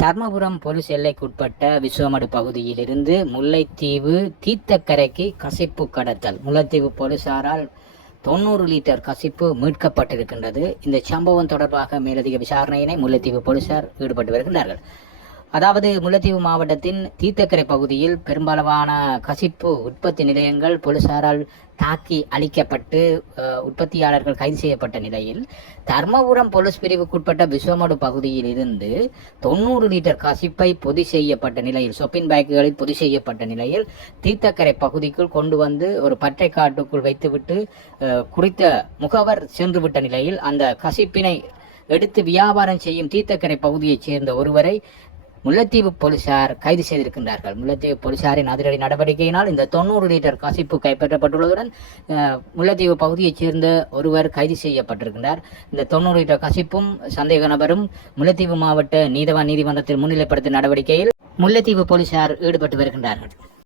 Dharmapuram police எல்லைக்குட்பட்ட விஸ்வமடு பகுதியிலிருந்து முல்லைத்தீவு தீர்த்தக்கரைக்கு கசிப்பு கடத்தல். முல்லைத்தீவு போலீசாரால் 90 லிட்டர் கசிப்பு மீட்கப்பட்டிருக்கின்றது. இந்த சம்பவம் தொடர்பாக மேலதிக விசாரணையினை முல்லைத்தீவு போலீசார் ஈடுபட்டு வருகின்றார்கள். அதாவது முல்லைத்தீவு மாவட்டத்தின் தீர்த்தக்கரை பகுதியில் பெரும்பாலான கசிப்பு உற்பத்தி நிலையங்கள் போலீசாரால் தாக்கி அழிக்கப்பட்டு உற்பத்தியாளர்கள் கைது செய்யப்பட்ட நிலையில் தர்மபுரம் போலீஸ் பிரிவுக்குட்பட்ட விஸ்வமடு பகுதியில் இருந்து 90 லிட்டர் கசிப்பை பொதி செய்யப்பட்ட நிலையில் ஷொப்பிங் பேக்குகளில் பொதி செய்யப்பட்ட நிலையில் தீர்த்தக்கரை பகுதிக்குள் கொண்டு வந்து ஒரு பற்றை காட்டுக்குள் வைத்துவிட்டு குறித்த முகவர் சென்றுவிட்ட நிலையில் அந்த கசிப்பினை எடுத்து வியாபாரம் செய்யும் தீர்த்தக்கரை பகுதியைச் சேர்ந்த ஒருவரை முல்லைத்தீவு போலீசார் கைது செய்திருக்கின்றார்கள். முல்லைத்தீவு போலீசாரின் அதிரடி நடவடிக்கையினால் இந்த 90 லிட்டர் கசிப்பு கைப்பற்றப்பட்டுள்ளதுடன் முல்லைத்தீவு பகுதியைச் சேர்ந்த ஒருவர் கைது செய்யப்பட்டிருக்கின்றார். இந்த 90 லிட்டர் கசிப்பும் சந்தேக நபரும் முல்லைத்தீவு மாவட்ட நீதவான் நீதிமன்றத்தில் முன்னிலைப்படுத்தும் நடவடிக்கையில் முல்லைத்தீவு போலீசார் ஈடுபட்டு வருகின்றார்கள்.